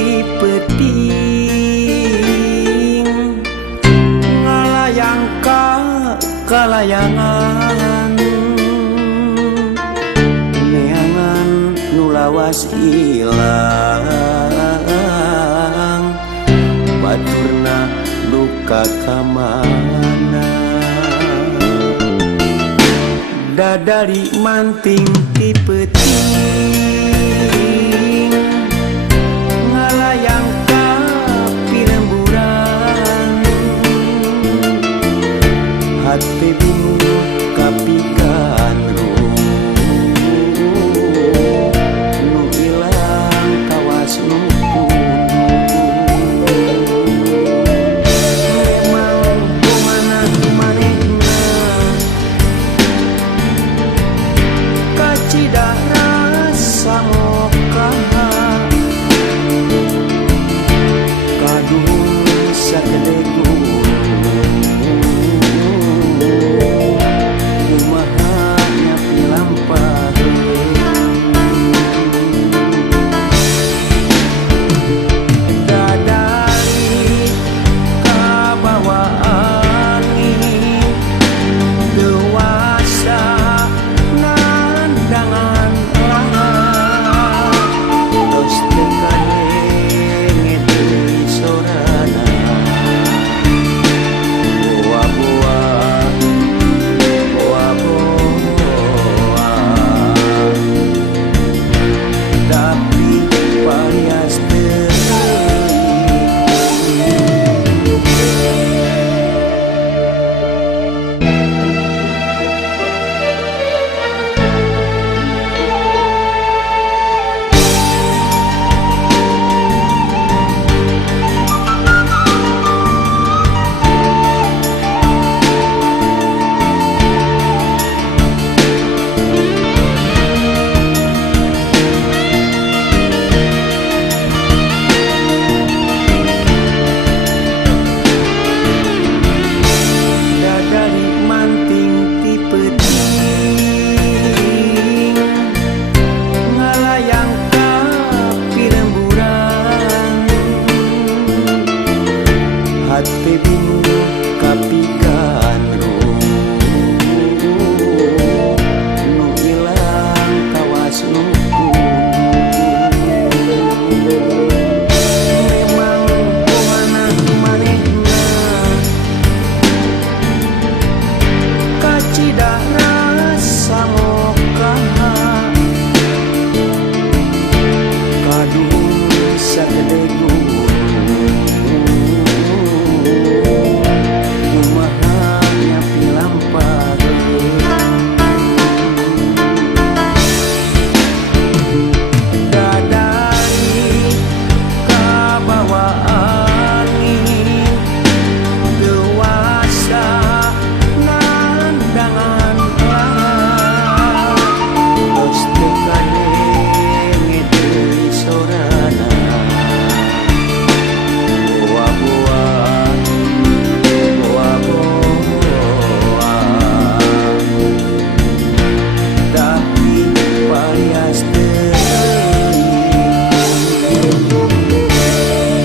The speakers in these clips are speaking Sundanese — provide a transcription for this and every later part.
ti peuting ngalayang ka kalayangan neangan nu lawas ilang baturna luka kamana dadari manting ti peuting ngalayang ka piremburan hati bingung kapikan nu ilang kawas nuku memang kumana manehna kacida rasa mokaha kadung sakede kumahanya pilampah dadari kabawaan dewasa nandangan terus tekane ngedei sorana buah-buah tapi parias hati bingung kapikan nu ilang kawas nuku memang kumana manehna kacida rasa mokaha kadung sakede kumahanya pilampah dadari kabawaan dewasa nandangan terus tekane ngedei sorana buah-buah tapi parias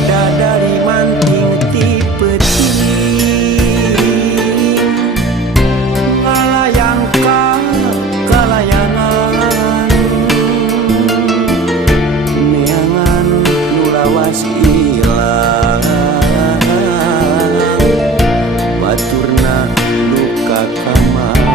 dadari manting ti peuting ngalayang ka kalayangan neangan nu lawas ilang baturna luka kamana